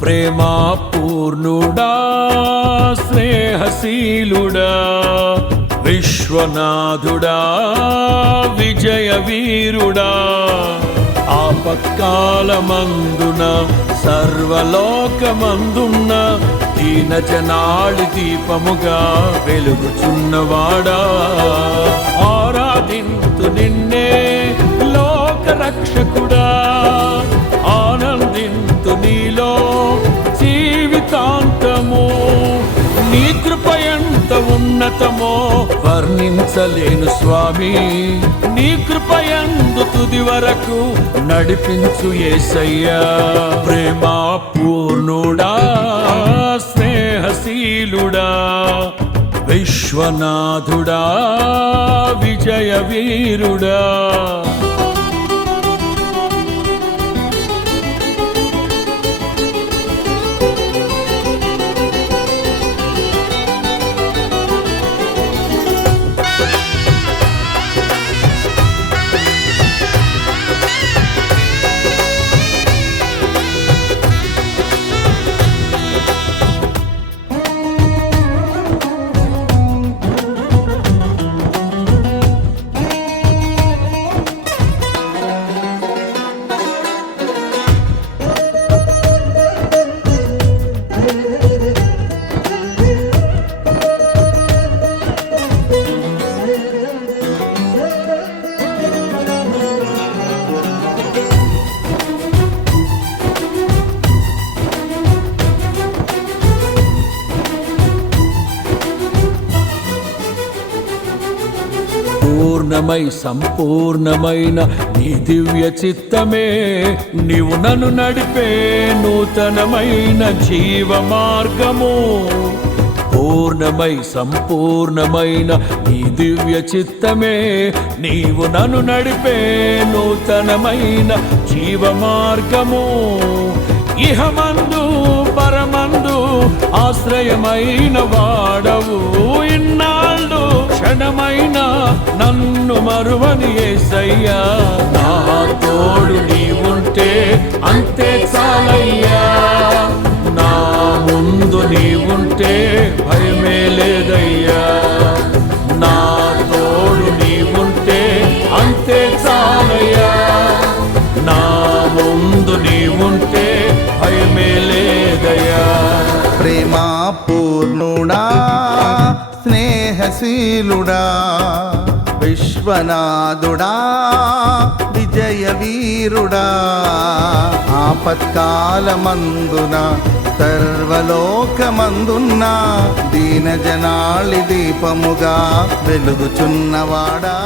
ప్రేమా పూర్ణుడా స్నేహశీలుడా విశ్వనాథుడా విజయ వీరుడా ఆపత్కాలమందున సర్వలోకమందున్న దీన జనాళి దీపముగా వెలుగుచున్నవాడా ఆరాధింతు నిన్నే లోక రక్షకుడా ఆనందింతు నీలో జీవితాంతము నీ కృప ఎంత ఉన్నతమో వర్ణించలేను స్వామి నీ కృప యందు తుది వరకు నడిపించు యేసయ్యా ప్రేమా పూర్ణుడా స్నేహశీలుడా విశ్వనాథుడా విజయ వీరుడా పూర్ణమై సంపూర్ణమైన నీ దివ్య చిత్తమే నీవు నన్ను నడిపే నూతనమైన జీవ మార్గము పూర్ణమై సంపూర్ణమైన నీ దివ్య చిత్తమే నీవు నన్ను నడిపే నూతనమైన జీవ మార్గము ఇహమందు పరమందు ఆశ్రయమైన వాడవు ఇన్నాళ్ళు క్షణమైన నన్ను మరువని యేసయ్యా నా తోడు నీవుంటే అంతే చాలయ్యా నా ముందు నీవుంటే భయమే లేదయ్యా నా తోడు నీవుంటే అంతే చాలయ్యా నా ముందు నీవుంటే భయమే లేదయ్యా ప్రేమా పూర్ణుడా స్నేహశీలుడా విశ్వనాథుడా విజయ వీరుడా ఆపత్కాలమందున సర్వలోకమందున్న దీన జనాళి దీపముగా వెలుగుచున్నవాడా